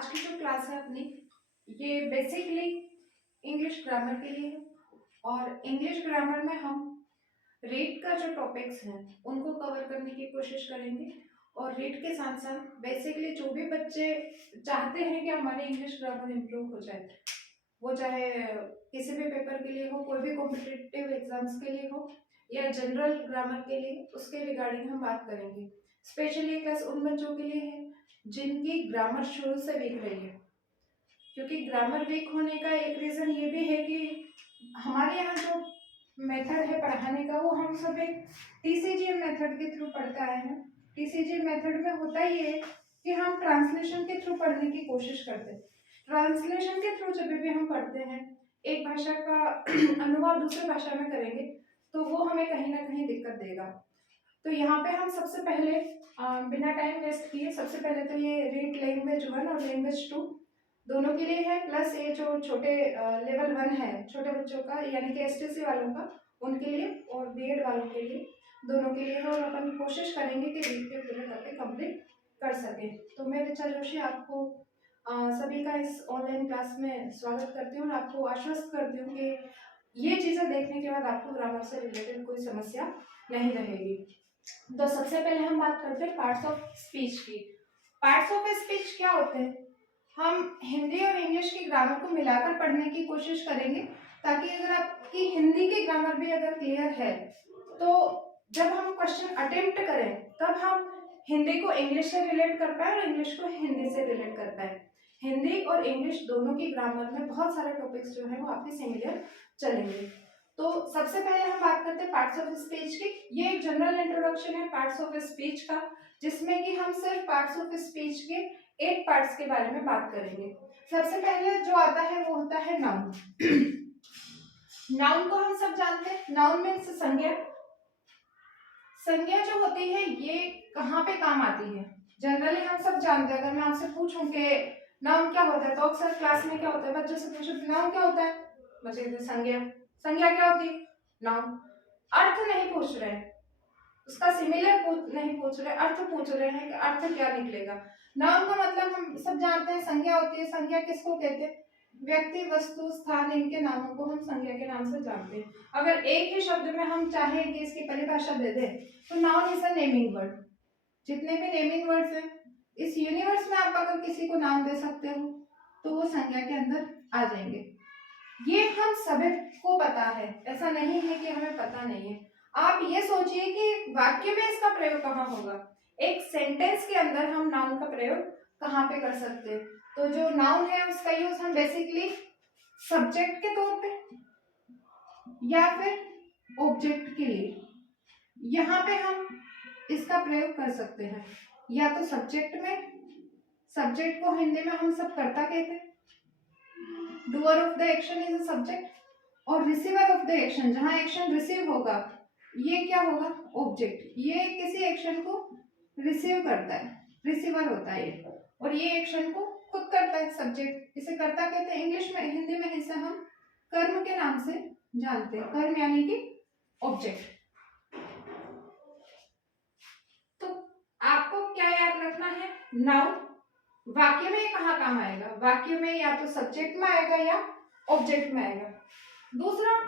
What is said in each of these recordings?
आज की जो क्लास है अपनी, ये बेसिकली इंग्लिश ग्रामर के लिए है। और इंग्लिश ग्रामर में हम रीड का जो टॉपिक्स हैं उनको कवर करने की कोशिश करेंगे। और रीड के साथ साथ बेसिकली जो भी बच्चे चाहते हैं कि हमारी इंग्लिश ग्रामर इम्प्रूव हो जाए, वो चाहे किसी भी पेपर के लिए हो, कोई भी कॉम्पिटिटिव एग्जाम्स के लिए हो या जनरल ग्रामर के लिए, उसके रिगार्डिंग हम बात करेंगे। स्पेशली ये क्लास उन बच्चों के लिए है जिनकी ग्रामर शुरू से वीक रही है, क्योंकि ग्रामर वीक होने का एक रीज़न ये भी है कि हमारे यहाँ जो मेथड है पढ़ाने का, वो हम सब एक टीसीजी मेथड के थ्रू पढ़ते आए हैं। टीसीजी मेथड में होता ये है कि हम ट्रांसलेशन के थ्रू पढ़ने की कोशिश करते हैं। ट्रांसलेशन के थ्रू जब भी हम पढ़ते हैं, एक भाषा का अनुवाद दूसरी भाषा में करेंगे तो वो हमें कहीं ना कहीं दिक्कत देगा। तो यहाँ पे हम सबसे पहले बिना टाइम वेस्ट किए, सबसे पहले तो ये रीड लैंग्वेज 1 और लैंग्वेज 2 दोनों के लिए है, प्लस ये जो छोटे लेवल 1 है छोटे बच्चों का, यानी कि एसटीसी वालों का, उनके लिए, और बीएड वालों के लिए, दोनों के लिए है। और अपन कोशिश करेंगे कि रीड के पूरे टॉपिक कंप्लीट कर सके। तो मैं ऋचा जोशी आपको सभी का इस ऑनलाइन क्लास में स्वागत करती हूँ और आपको आश्वस्त करती हूँ कि ये चीज़ें देखने के बाद आपको ग्रामर से रिलेटेड कोई समस्या नहीं रहेगी। तो सबसे पहले हम बात करते हैं पार्ट्स ऑफ स्पीच की। पार्ट्स ऑफ स्पीच क्या होते हैं? हम हिंदी और इंग्लिश की ग्रामर को मिलाकर पढ़ने की कोशिश करेंगे, ताकि अगर आपकी हिंदी की ग्रामर भी अगर क्लियर है तो जब हम क्वेश्चन अटेम्प्ट करें तब हम हिंदी को इंग्लिश से रिलेट कर पाए और इंग्लिश को हिंदी से रिलेट कर पाए। हिंदी और इंग्लिश दोनों की ग्रामर में बहुत सारे टॉपिक्स जो है वो आपके सिमिलर चलेंगे। तो सबसे पहले हम बात करते हैं पार्ट्स ऑफ स्पीच की। ये एक जनरल इंट्रोडक्शन है पार्ट्स ऑफ स्पीच का, जिसमें कि हम सिर्फ पार्ट्स ऑफ स्पीच के 8 पार्ट्स के बारे में बात करेंगे। सबसे पहले जो आता है वो होता है नाउन। नाउन को हम सब जानते हैं, नाउन मीन्स संज्ञा। संज्ञा जो होती है ये कहाँ पे काम आती है? जनरली हम सब जानते हैं। अगर मैं आपसे पूछूं कि नाउन क्या होता है, तो अक्सर क्लास में क्या होता है, बच्चों से पूछो नाउन क्या होता है, बच्चे कहते हैं संज्ञा। संज्ञा क्या होती है? नाउन। अर्थ नहीं पूछ रहे हैं, उसका सिमिलर नहीं पूछ रहे, अर्थ पूछ रहे हैं कि अर्थ क्या निकलेगा। नाउन का मतलब हम सब जानते हैं संज्ञा होती है। संज्ञा किसको कहते हैं? व्यक्ति, वस्तु, स्थान, इनके नामों को हम संज्ञा के नाम से जानते हैं। अगर एक ही शब्द में हम चाहें कि इसकी परिभाषा दे दें तो noun is a naming word. जितने भी नेमिंग वर्ड्स हैं इस यूनिवर्स में, आप अगर किसी को नाम दे सकते हो तो वो संज्ञा के अंदर आ जाएंगे। ये हम सभी को पता है, ऐसा नहीं है कि हमें पता नहीं है। आप ये सोचिए कि वाक्य में इसका प्रयोग कहाँ होगा, एक सेंटेंस के अंदर हम नाउन का प्रयोग कहाँ पे कर सकते हैं। तो जो नाउन है उसका यूज हम बेसिकली सब्जेक्ट के तौर पे या फिर ऑब्जेक्ट के लिए, यहाँ पे हम इसका प्रयोग कर सकते हैं। या तो सब्जेक्ट में, सब्जेक्ट को हिंदी में हम सब कर्ता कहते हैं, doer of the action is a subject, और रिसीवर ऑफ द एक्शन, जहां एक्शन रिसीव होगा, ये क्या होगा? ऑब्जेक्ट। ये किसी एक्शन को रिसीव करता है, रिसीवर होता है ये, और ये एक्शन को खुद करता है सब्जेक्ट, इसे कर्ता कहते हैं। इंग्लिश में, हिंदी में इसे हम कर्म के नाम से जानते हैं, कर्म यानी कि ऑब्जेक्ट। तो आपको क्या याद रखना है? नाउन वाक्य में कहाँ काम आएगा? वाक्य में या तो सब्जेक्ट में आएगा या ऑब्जेक्ट में आएगा। दूसरा,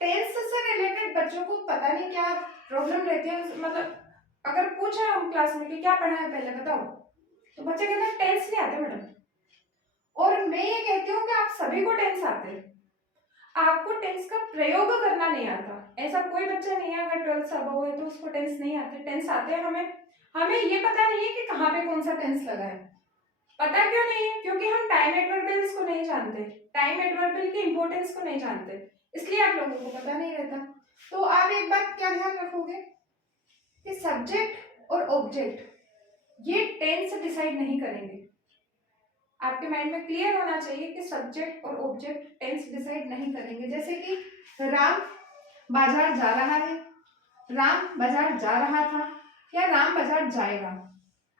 टेंस से रिलेटेड बच्चों को पता नहीं क्या प्रॉब्लम रहती है, मतलब अगर पूछे हम क्लास में कि क्या पढ़ा है पहले बताओ, तो बच्चे कहते हैं टेंस नहीं आते मैडम। और मैं ये कहती हूँ कि आप सभी को टेंस आते हैं, आपको टेंस का प्रयोग करना नहीं आता। ऐसा कोई बच्चा नहीं है अगर 12th अबव है तो उसको टेंस नहीं आते। टेंस आते हैं हमें। हमें ये पता नहीं है कि कहाँ पे कौन सा टेंस लगा है। पता क्यों नहीं है? क्योंकि हम टाइम एडवर्बियल्स को नहीं जानते, टाइम एडवर्बियल की इंपॉर्टेंस को नहीं जानते, इसलिए आप लोगों को पता नहीं रहता। तो आप एक बात क्या ध्यान रखोगे कि सब्जेक्ट और ऑब्जेक्ट ये टेंस डिसाइड नहीं करेंगे। आपके माइंड में क्लियर होना चाहिए कि सब्जेक्ट और ऑब्जेक्ट टेंस डिसाइड नहीं करेंगे। जैसे कि राम बाजार जा रहा है, राम बाजार जा रहा था, या राम बाजार जाएगा।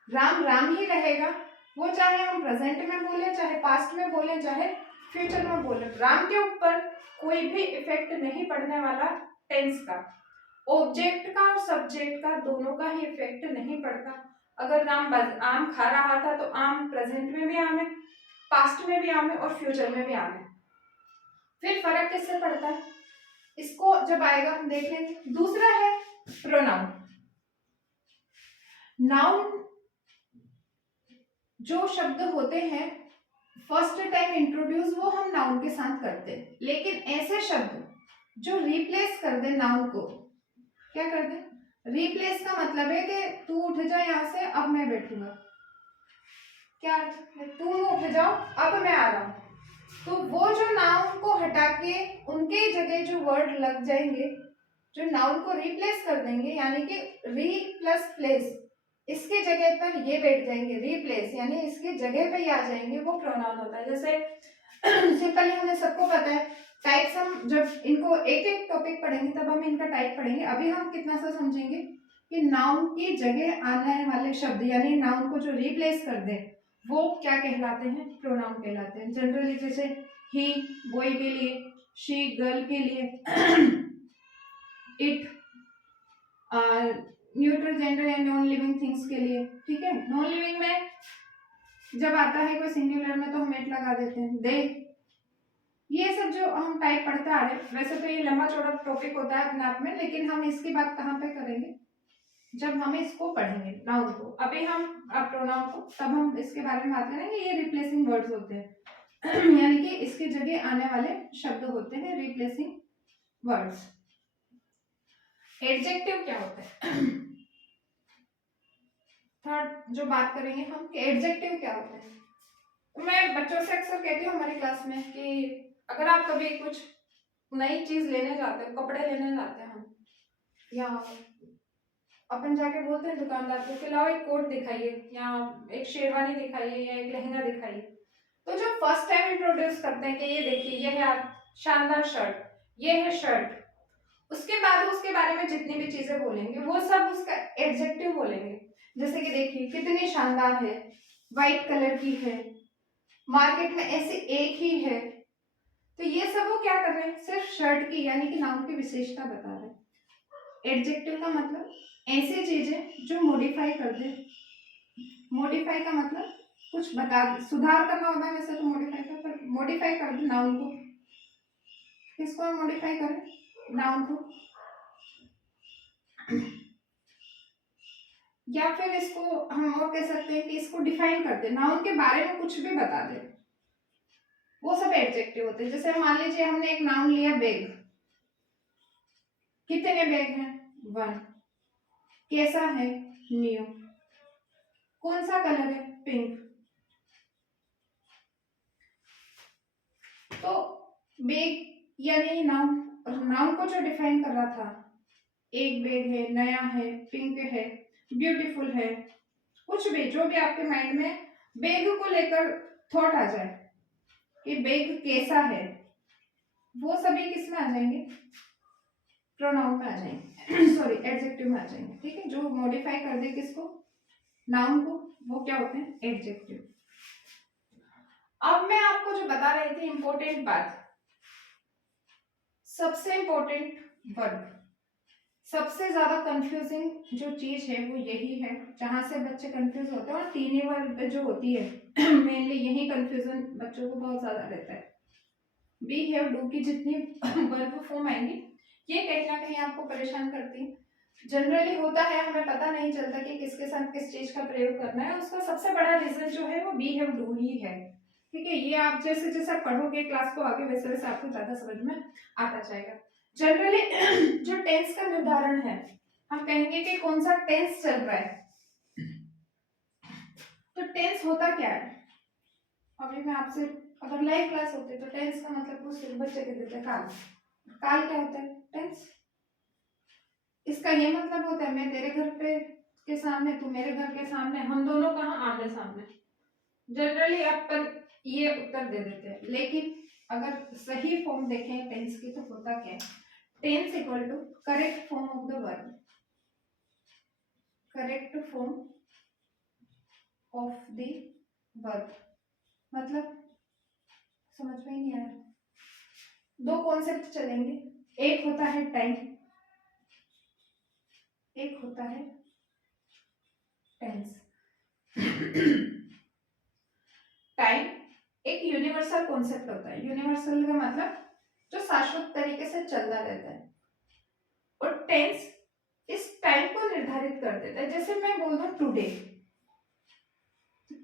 राम राम ही रहेगा, वो चाहे हम प्रेजेंट में बोले, चाहे पास्ट में बोले, चाहे फ्यूचर में बोले, राम के ऊपर कोई भी इफेक्ट नहीं पड़ने वाला टेंस का। ऑब्जेक्ट का और सब्जेक्ट का दोनों का ही इफेक्ट नहीं पड़ता। अगर आम खा रहा था तो आम प्रेजेंट में भी आम है, पास्ट में भी आम है और फ्यूचर में भी आम है। फिर फर्क किससे पड़ता है, इसको जब आएगा हम देख लेंगे। दूसरा है प्रोनाउन। नाउन जो शब्द होते हैं फर्स्ट टाइम इंट्रोड्यूस वो हम नाउन के साथ करते हैं, लेकिन ऐसे शब्द जो रिप्लेस कर दे नाउन को, क्या कर दे, रिप्लेस का मतलब है कि तू उठ जा यहाँ से, अब मैं बैठूंगा, क्या तुम उठ जाओ अब मैं आ रहा हूं, तो वो जो नाउन को हटा के उनके जगह जो वर्ड लग जाएंगे जो नाउन को रिप्लेस कर देंगे, यानी कि री प्लस प्लेस, इसके जगह पर ये बैठ जाएंगे, रिप्लेस यानी इसके जगह पे ही आ जाएंगे, वो प्रोनाउन होता है। जैसे सिंपली हमें सबको पता है टाइप्स, हम जब इनको एक एक टॉपिक पढ़ेंगे तब हम इनका टाइप पढ़ेंगे। अभी हम कितना सा समझेंगे कि नाउन की जगह आने वाले शब्द यानी नाउन को जो रिप्लेस कर दे वो क्या कहलाते हैं, प्रोनाउन कहलाते हैं। जनरली जैसे ही बॉय के लिए, शी गर्ल के लिए, it neutral gender and non living things के लिए, ठीक है। नॉन लिविंग में जब आता है कोई सिंगुलर में तो हम इट लगा देते हैं, दे। ये सब जो हम टाइप पढ़ते आ रहे हैं, वैसे तो ये लंबा चौड़ा टॉपिक होता है अपने आप में, लेकिन हम इसकी बात कहाँ पे करेंगे, जब हम इसको पढ़ेंगे नाउन को। अभी हम प्रोनाउन को तब हम इसके बारे में बात करेंगे। ये रिप्लेसिंग वर्ड्स होते हैं यानी कि इसके जगह आने वाले शब्द होते हैं रिप्लेसिंग वर्ड्स। एडजेक्टिव क्या होता है थर्ड जो बात करेंगे हम कि एडजेक्टिव क्या होता है। तो मैं बच्चों से अक्सर कहती हूँ हमारी क्लास में कि अगर आप कभी कुछ नई चीज लेने जाते हो, कपड़े लेने जाते हैं हम, या अपन जाके बोलते हैं दुकानदार को कि लाओ एक कोट दिखाइए या एक शेरवानी दिखाइए या एक लहंगा दिखाइए, तो जो फर्स्ट टाइम इंट्रोड्यूस करते हैं कि ये देखिए ये है शानदार शर्ट, ये है शर्ट, उसके बाद उसके बारे में जितनी भी चीजें बोलेंगे वो सब उसका एडजेक्टिव बोलेंगे। जैसे कि देखिए कितनी शानदार है, वाइट कलर की है, मार्केट में ऐसे एक ही है, तो ये सब वो क्या कर रहे हैं, सिर्फ शर्ट की यानी कि नाउन की विशेषता बता रहे हैं। एडजेक्टिव का मतलब ऐसी चीजें जो मॉडिफाई कर दे। मॉडिफाई का मतलब कुछ बता, सुधार करना होता है वैसे तो मॉडिफाई का, पर मॉडिफाई कर दे नाउन को। किसको हम मॉडिफाई करें, नाउन को। या फिर इसको हम और कह सकते हैं कि इसको डिफाइन कर दे, नाउन के बारे में कुछ भी बता दे, वो सब एडजेक्टिव होते हैं। जैसे मान लीजिए हमने एक नाउन लिया बैग, कितने बैग हैं, 1, कैसा है, न्यू, कौन सा कलर है, पिंक। तो बैग यानी नाउन, नाउन को जो डिफाइन कर रहा था, एक बैग है, नया है, पिंक है, ब्यूटीफुल है, कुछ भी जो भी आपके माइंड में बैग को लेकर थॉट आ जाए कि बैग कैसा है, वो सभी किस में आ जाएंगे, प्रोनाउन में आ जाएंगे सॉरी एडजेक्टिव में आ जाएंगे, ठीक है। जो मॉडिफाई कर दे किसको, नाउन को, वो क्या होते हैं, एडजेक्टिव। अब मैं आपको जो बता रही थी इंपॉर्टेंट बात, सबसे इंपॉर्टेंट वर्ड, सबसे ज्यादा कंफ्यूजिंग जो चीज है वो यही है, जहां से बच्चे कंफ्यूज होते हैं, और तीन ही वर्ड जो होती है मेनली यही कंफ्यूजन बच्चों को बहुत ज्यादा रहता है। बी हैव डू की जितनी वर्ब फॉर्म आएंगी ये कहीं ना कहीं आपको परेशान करती है। जनरली होता है हमें पता नहीं चलता कि किसके साथ किस चीज का प्रयोग करना है, उसका सबसे बड़ा रीजन जो है वो बी हैव डू ही है, ठीक है। ये आप जैसे जैसे पढ़ोगे क्लास को आगे वैसे वैसे आपको ज्यादा समझ में आता जाएगा। जनरली जो टेंस का निर्धारण है, हम कहेंगे कि कौन सा टेंस चल रहा है, तो टेंस होता क्या है। अभी मैं आपसे अगर लाइव क्लास होती तो टेंस का मतलब पूछते बच्चे के देते काल, काल क्या होता है, टेंस। इसका ये मतलब होता है मैं तेरे घर पे के सामने, तू मेरे घर के सामने, हम दोनों कहाँ, आमने सामने। जनरली अपन ये उत्तर दे देते हैं, लेकिन अगर सही फॉर्म देखें टेंस की तो होता क्या है, tense equal to correct form of the verb, correct form of the verb. मतलब समझ में ही नहीं आया, दो कॉन्सेप्ट चलेंगे, एक होता है टाइम, एक होता है टेंस। टाइम एक यूनिवर्सल कॉन्सेप्ट होता है। यूनिवर्सल का मतलब जो शाश्वत तरीके से चलता रहता है, और टेंस इस टाइम को निर्धारित कर देता है। जैसे मैं बोल दूं टुडे,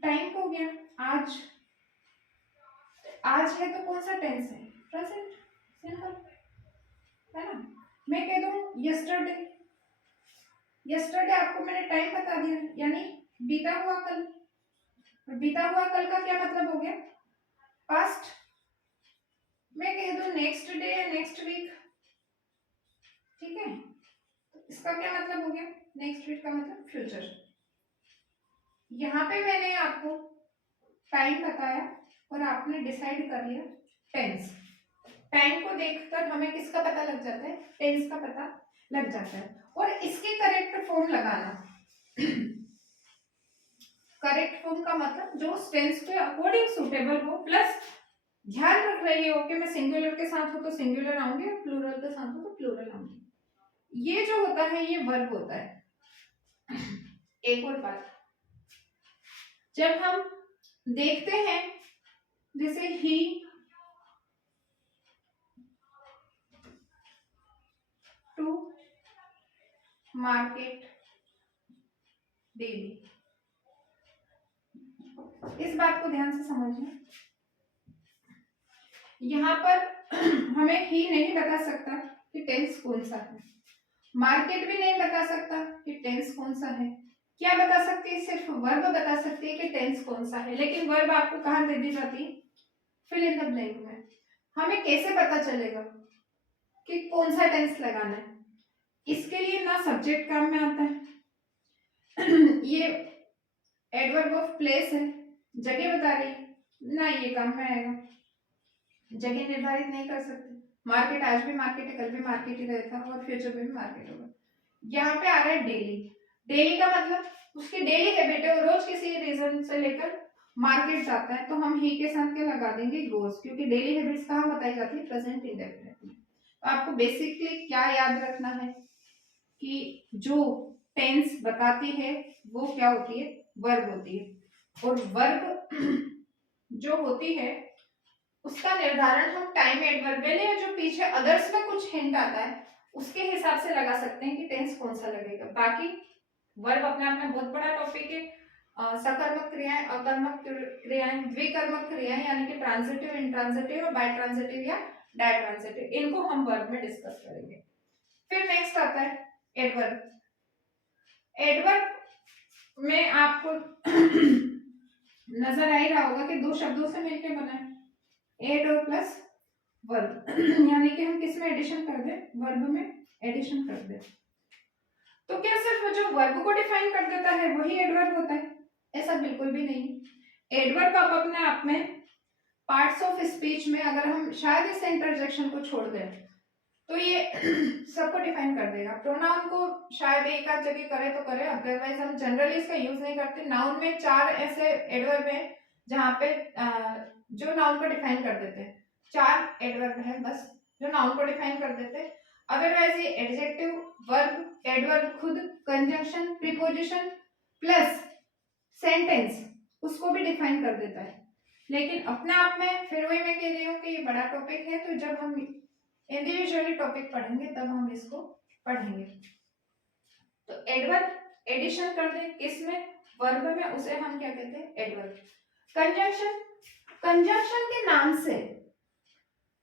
टाइम हो गया आज, आज है तो कौन सा टेंस है? प्रेजेंट, सिंपल है ना। मैं कह दूं यस्टरडे, यस्टरडे आपको मैंने टाइम बता दिया, यानी बीता हुआ कल। बीता हुआ कल का क्या मतलब हो गया? पास्ट। मैं कह दूं नेक्स्ट डे या नेक्स्ट वीक, ठीक है, इसका क्या मतलब हो गया? नेक्स्ट वीक का मतलब फ्यूचर। यहाँ पे मैंने आपको टाइम बताया और आपने डिसाइड कर लिया टेंस। टाइम को देखकर हमें किसका पता लग जाता है? टेंस का पता लग जाता है। और इसके करेक्ट फॉर्म लगाना, करेक्ट फॉर्म का मतलब जो टेंस के अकॉर्डिंग सुटेबल हो, प्लस ध्यान रख रही हो कि मैं सिंगुलर के साथ हो तो सिंगुलर आऊंगी और प्लूरल के साथ हो तो प्लूरल आऊंगी। ये जो होता है ये वर्ब होता है। एक और बात, जब हम देखते हैं जैसे ही टू मार्केट डेली, इस बात को ध्यान से समझना। यहाँ पर हमें ही नहीं बता सकता कि टेंस कौन सा है, मार्केट भी नहीं बता सकता कि टेंस कौन सा है। क्या बता सकती है? सिर्फ वर्ब बता सकती है कि टेंस कौन सा है। लेकिन वर्ब आपको कहाँ दे दी जाती है? फिल इन द ब्लैंक में। हमें कैसे पता चलेगा कि कौन सा टेंस लगाना है? इसके लिए ना सब्जेक्ट काम में आता है ये एडवर्ब ऑफ प्लेस है, जगह बता रही है ना, ये काम में आएगा। जगह निर्धारित नहीं कर सकते। मार्केट आज भी मार्केट है, कल भी मार्केट ही रहता और फ्यूचर में भी मार्केट होगा। यहाँ पे आ रहा है डेली। डेली का मतलब उसकी डेली हैबिट है, रोज किसी रीजन से लेकर मार्केट जाता है, तो हम ही के साथ क्या लगा देंगे? गोज, क्योंकि डेली हैबिट्स कहाँ बताई जाती है? प्रेजेंट इंडेफिनिट में। तो आपको बेसिकली क्या याद रखना है कि जो टेंस बताती है वो क्या होती है? वर्ब होती है। और वर्ब जो होती है उसका निर्धारण हम टाइम एडवर्बियल या जो पीछे अदर्स में कुछ हिंट आता है उसके हिसाब से लगा सकते हैं कि टेंस कौन सा लगेगा। बाकी वर्ब अपने आप में बहुत बड़ा टॉपिक है। सकर्मक क्रियाएं, अकर्मक क्रियाएं, द्विकर्मक क्रियाएं यानी कि ट्रांजिटिव, इंट्रांजिटिव और बाय ट्रांजिटिव या डाय ट्रांजिटिव, इनको हम वर्ब में डिस्कस करेंगे। फिर नेक्स्ट आता है एडवर्ब। एडवर्ब में आपको नजर आ ही रहा होगा कि दो शब्दों से मिलकर बना है, एड और प्लस वर्ब यानी कि हम किस में एडिशन कर दें? वर्ब में एडिशन कर दें। तो क्या सिर्फ जो वर्ब को डिफाइन कर देता है वही एडवर्ब होता है? ऐसा बिल्कुल भी नहीं। एडवर्ब आप अपने आप में पार्ट्स ऑफ स्पीच में अगर हम शायद इस इंटरजेक्शन को छोड़ दें तो ये सबको डिफाइन कर देगा। प्रोनाउन को शायद एक आध जगह करे तो करे, अदरवाइज हम जनरली इसका यूज नहीं करते। नाउन में 4 ऐसे एडवर्ब हैं जहाँ पे जो नाउन को डिफाइन कर देते हैं। 4 एडवर्ब है बस जो नाउन को डिफाइन कर देते हैं। अदरवाइज ये एडजेक्टिव, वर्ब, एडवर्ब खुद, कंजंक्शन, प्रीपोजिशन प्लस सेंटेंस उसको भी डिफाइन कर देता है। लेकिन अपने आप में फिर वही मैं कह रही हूँ कि ये बड़ा टॉपिक है, तो जब हम इंडिविजुअली टॉपिक पढ़ेंगे तब हम इसको पढ़ेंगे। तो एडवर्ब एडिशन कर दे किसमें? वर्ब में, उसे हम क्या कहते हैं? एडवर्ब। कंजंक्शन, कंजंक्शन के नाम से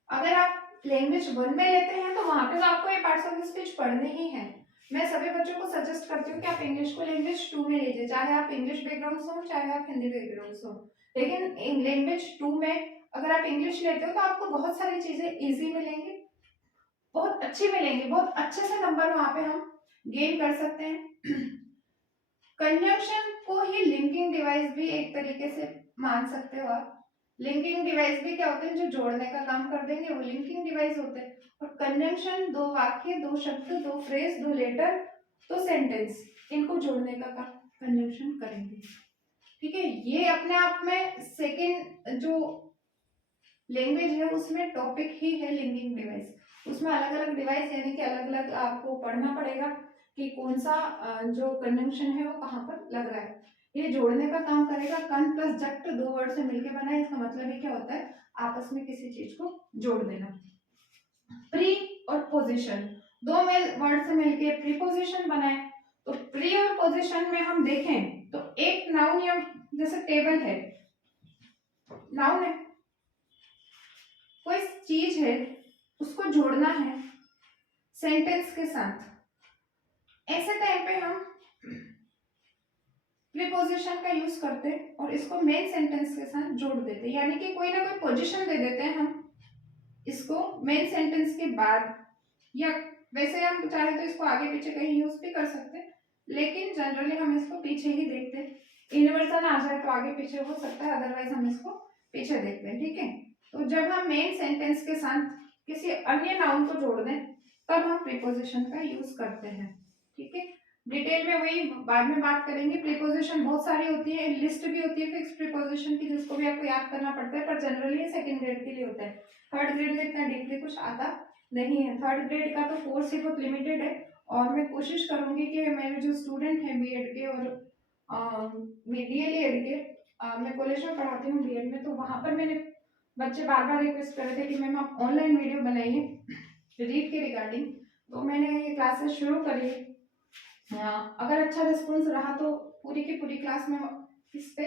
अगर आप लैंग्वेज 1 में लेते हैं तो वहां पे तो आपको ये पार्ट्स ऑफ स्पीच पढ़ने ही है। मैं सभी बच्चों को सजेस्ट करती हूँ कि आप इंग्लिश को लैंग्वेज 2 में लीजिए, चाहे आप इंग्लिश बैकग्राउंड से हो चाहे आप हिंदी बैकग्राउंड से हो। लेकिन लैंग्वेज 2 में अगर आप इंग्लिश लेते हो तो आपको बहुत सारी चीजें इजी मिलेंगी, बहुत अच्छी मिलेंगी, बहुत अच्छे से नंबर वहां पे हम गेन कर सकते हैं। कंजंक्शन को ही लिंकिंग डिवाइस भी एक तरीके से मान सकते हो आप। लिंकिंग डिवाइस भी क्या होते हैं? जो जोड़ने का काम कर देंगे वो लिंकिंग डिवाइस होते हैं। और कंजंक्शन 2 वाक्य, 2 शब्द, 2 फ्रेज, 2 लेटर, 2 सेंटेंस, इनको जोड़ने का काम कंजंक्शन करेंगे। ठीक है, ये अपने आप में सेकेंड जो लैंग्वेज है उसमें टॉपिक ही है लिंकिंग डिवाइस। उसमें अलग अलग डिवाइस यानी कि अलग अलग आपको पढ़ना पड़ेगा कि कौन सा जो कंजंक्शन है वो कहाँ पर लग रहा है। ये जोड़ने का काम करेगा। कन प्लस जक्त दो वर्ड से मिलके बना है, इसका मतलब ये क्या होता है, आपस में किसी चीज को जोड़ देना। प्री और पोजीशन, दो वर्ड से मिलके प्रीपोजिशन बना है। तो प्री और पोजीशन में हम देखें तो एक नाउन या जैसे टेबल है, नाउन है, कोई चीज है, उसको जोड़ना है सेंटेंस के साथ। ऐसे टाइम पे हम प्रीपोजिशन का यूज करते हैं और इसको मेन सेंटेंस के साथ जोड़ देते हैं, यानी कि कोई ना कोई पोजीशन दे देते हैं हम इसको मेन सेंटेंस के बाद, या वैसे हम चाहे तो इसको आगे पीछे कहीं यूज भी कर सकते हैं, लेकिन जनरली हम इसको पीछे ही देखते हैं। यूनिवर्सल आ जाए तो आगे पीछे हो सकता है, अदरवाइज हम इसको पीछे देखते हैं। ठीक है, तो जब हम मेन सेंटेंस के साथ किसी अन्य नाउन को जोड़ दें तब हम प्रीपोजिशन का यूज करते हैं। ठीक है, डिटेल में वही बाद में बात करेंगे। प्रीपोजिशन बहुत सारी होती है, लिस्ट भी होती है फिक्स प्रीपोजिशन की, जिसको भी आपको याद करना पड़ता है, पर जनरली सेकंड ग्रेड के लिए होता है। थर्ड ग्रेड में इतना डीपली कुछ आता नहीं है। थर्ड ग्रेड का तो कोर्स ही बहुत लिमिटेड है, और मैं कोशिश करूंगी कि मेरे जो स्टूडेंट हैं बीएड के और डीएलएड के, मैं कॉलेज में पढ़ाती हूँ बीएड में, तो वहाँ पर मैंने बच्चे बार बार रिक्वेस्ट कर रहे थे कि मैम आप ऑनलाइन वीडियो बनाइए रीड के रिगार्डिंग, तो मैंने ये क्लासेस शुरू करी। अगर अच्छा रिस्पॉन्स रहा तो पूरी की पूरी क्लास में इस पे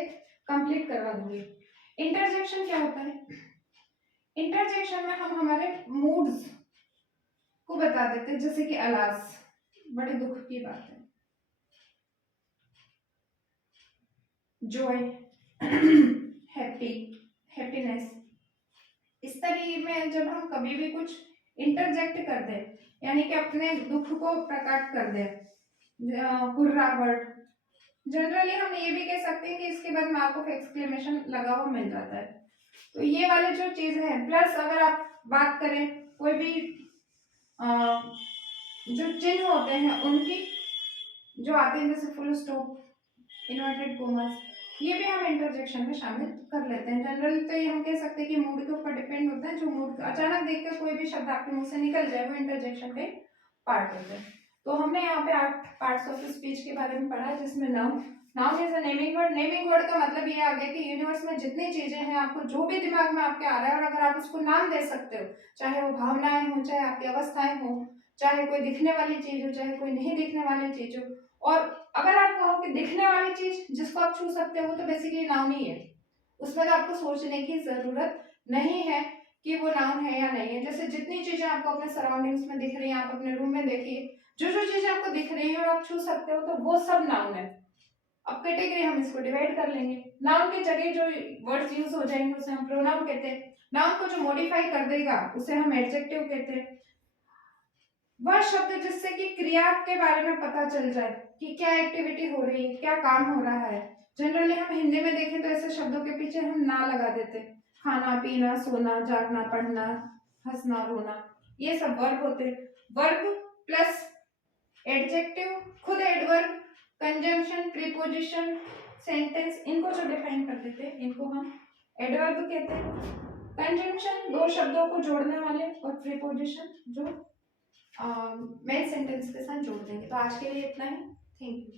कंप्लीट करवा दूंगी। इंटरजेक्शन क्या होता है, इंटरजेक्शन में हम हमारे मूड्स को बता देते हैं, जैसे कि अलास, बड़े दुख की बात है, जॉय, हैप्पी, हैप्पीनेस। इस तरीके में जब हम कभी भी कुछ इंटरजेक्ट कर दे, यानी कि अपने दुख को प्रकट कर दे, हुर्रा वर्ड, जनरली हम ये भी कह सकते हैं कि इसके बाद मार्क ऑफ एक्सक्लेमेशन लगा हुआ मिल जाता है। तो ये वाले जो चीज है, प्लस अगर आप बात करें कोई भी जो चिन्ह होते हैं उनकी जो आते हैं, जैसे फुल स्टॉप, इन्वर्टेड कोमास, ये भी हम इंटरजेक्शन में शामिल कर लेते हैं। जनरली तो ये हम कह सकते हैं कि मूड के ऊपर डिपेंड होता है, जो मूड अचानक देखकर कोई भी शब्द आपके मुंह से निकल जाए वो इंटरजेक्शन के पार्ट होते हैं। तो हमने यहाँ पे 8 पार्ट्स ऑफ स्पीच के बारे में पढ़ा है, जिसमें noun, noun is a naming word. Naming word का मतलब ये आ गया कि यूनिवर्स में जितनी चीजें हैं, आपको जो भी दिमाग में आपके आ रहा है, और अगर आप उसको नाम दे सकते हो, चाहे वो भावनाएं हो, चाहे आपकी अवस्थाएं हो, चाहे कोई दिखने वाली चीज हो, चाहे कोई नहीं दिखने वाली चीज हो, और अगर आप कहो कि दिखने वाली चीज जिसको आप छू सकते हो, तो बेसिकली नाउन ही है। उसमें तो आपको सोचने की जरूरत नहीं है कि वो नाउन है या नहीं है। जैसे जितनी चीजें आपको अपने सराउंडिंग्स में दिख रही हैं, आप अपने रूम में देखिए, जो जो चीजें आपको दिख रही है और आप छू सकते हो, तो वो सब नाउन है। अब कैटेगरी हम इसको डिवाइड कर लेंगे। नाउन की जगह जो वर्ड्स यूज हो जाएंगे उसे हम प्रोनाउन कहते हैं। नाउन को जो मॉडिफाई कर देगा उसे हम एडजेक्टिव कहते हैं। वह शब्द जिससे कि क्रिया के बारे में पता चल जाए कि क्या एक्टिविटी हो रही है, क्या काम हो रहा है। जनरली हम हिंदी में देखें तो ऐसे शब्दों के पीछे हम ना लगा देते, खाना पीना, सोना, जागना, पढ़ना, हंसना, रोना, ये सब वर्ब होते। वर्ब प्लस एडजेक्टिव, खुद एडवर्ब, कंजंक्शन, प्रीपोजिशन, सेंटेंस, इनको जो डिफाइन कर देते हैं इनको हम एडवर्ब कहते हैं। कंजंक्शन दो शब्दों को जोड़ने वाले, और प्रीपोजिशन जो मेन सेंटेंस के साथ जोड़ देंगे। तो आज के लिए इतना ही। Thank you.